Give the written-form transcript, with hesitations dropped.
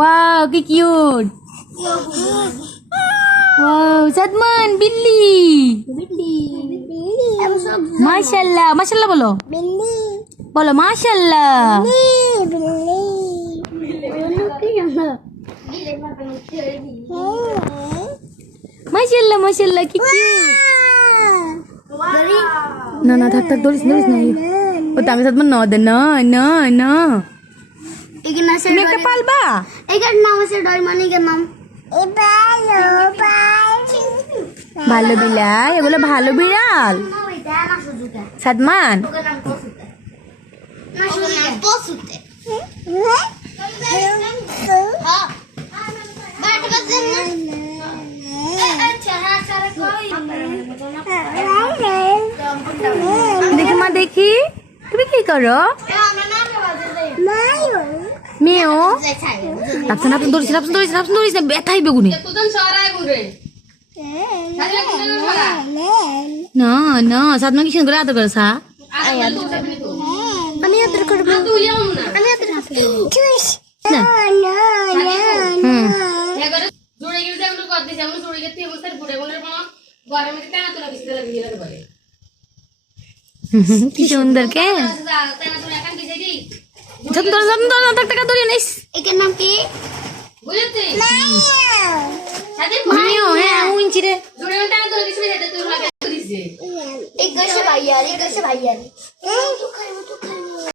Wow, কি cute. Wow, Sadman বিল্লি। মাশাআল্লাহ, মাশাআল্লাহ বলো। বলো মাশাআল্লাহ। মাশাআল্লাহ, মাশাআল্লাহ কি কিউট। না না থাক থাক ধরিস ধরিস না। ও তাকে সাদমান না দে না না না। তুমি একটা পালবা? এটার নাম আছে ডয়মনিকের নাম। ভালো বিলাই, এগুলো ভালো বিড়াল। সাদমান দেখি মা দেখি, তুমি কি করো? মেও আপনি আপনি ধরিস আপনি ধরিস আপনি ধরিস না, ব্যথাই বেগুনি। না না সাদমা কি সুন্দর আদর করে সা। আমি আদর করব, আমি আদর করব। না কি সুন্দর কে সুন্দর সুন্দর টাকা ধরিয়ে নিস। এটার নাম কি? মেও হ্যাঁ উইনছি রে। एक घर से भाई यार, एक घर से भाई यार।